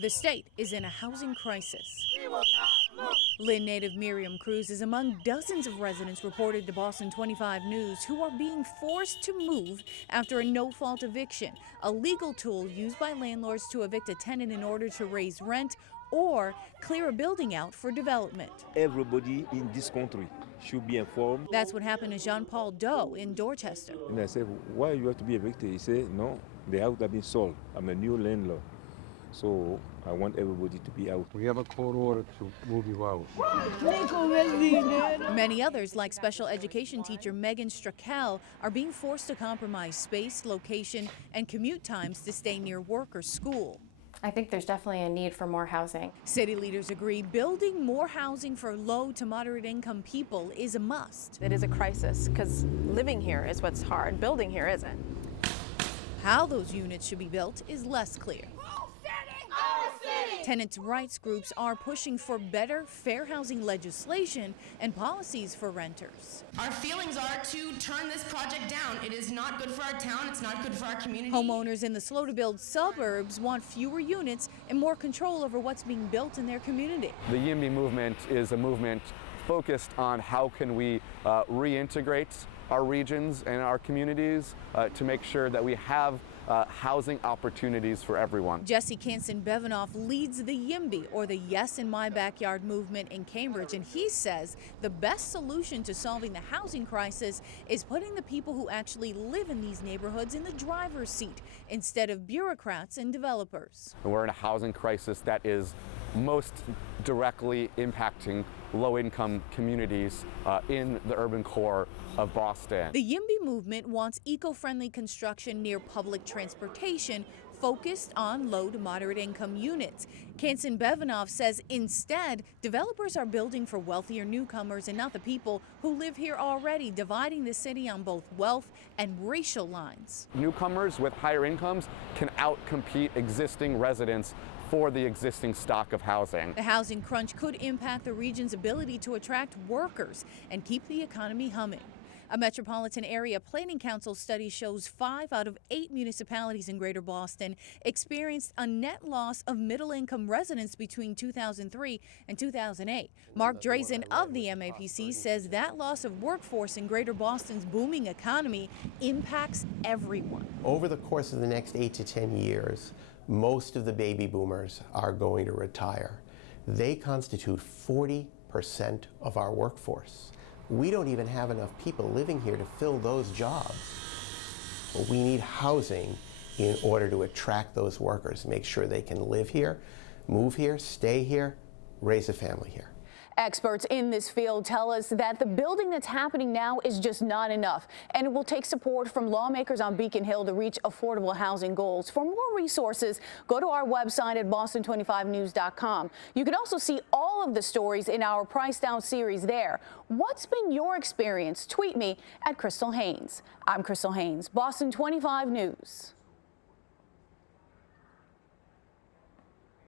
The state is in a housing crisis. Lynn native Miriam Cruz is among dozens of residents reported to Boston 25 News who are being forced to move after a no-fault eviction, a legal tool used by landlords to evict a tenant in order to raise rent or clear a building out for development. Everybody in this country should be informed. That's what happened to Jean-Paul Doe in Dorchester. And I said, why you have to be evicted? He said, no, the house has been sold. I'm a new landlord. So I want everybody to be out. We have a court order to move you out. Many others, like special education teacher Megan Strackel, are being forced to compromise space, location, and commute times to stay near work or school. I think there's definitely a need for more housing. City leaders agree building more housing for low to moderate income people is a must. It is a crisis because living here is what's hard. Building here isn't. How those units should be built is less clear. Tenants' rights groups are pushing for better, fair housing legislation and policies for renters. Our feelings are to turn this project down. It is not good for our town. It's not good for our community. Homeowners in the slow-to-build suburbs want fewer units and more control over what's being built in their community. The YIMBY movement is a movement focused on how can we reintegrate our regions and our communities to make sure that we have housing opportunities for everyone. Jesse Kanson-Bevanoff leads the YIMBY, or the Yes in My Backyard movement in Cambridge, and he says the best solution to solving the housing crisis is putting the people who actually live in these neighborhoods in the driver's seat instead of bureaucrats and developers. We're in a housing crisis that is most directly impacting low-income communities in the urban core of Boston. The YIMBY movement wants eco-friendly construction near public transportation focused on low to moderate income units. Kanson-Bevanoff says instead, developers are building for wealthier newcomers and not the people who live here already, dividing the city on both wealth and racial lines. Newcomers with higher incomes can outcompete existing residents for the existing stock of housing. The housing crunch could impact the region's ability to attract workers and keep the economy humming. A Metropolitan Area Planning Council study shows 5 out of 8 municipalities in Greater Boston experienced a net loss of middle-income residents between 2003 and 2008. Mark Drazen of the MAPC says that loss of workforce in Greater Boston's booming economy impacts everyone. Over the course of the next 8 to 10 years, most of the baby boomers are going to retire. They constitute 40% of our workforce. We don't even have enough people living here to fill those jobs. But we need housing in order to attract those workers, make sure they can live here, move here, stay here, raise a family here. Experts in this field tell us that the building that's happening now is just not enough, and it will take support from lawmakers on Beacon Hill to reach affordable housing goals. For more resources, go to our website at boston25news.com. You can also see all of the stories in our Priced Out series there. What's been your experience? Tweet me at Crystal Haynes. I'm Crystal Haynes, Boston 25 News.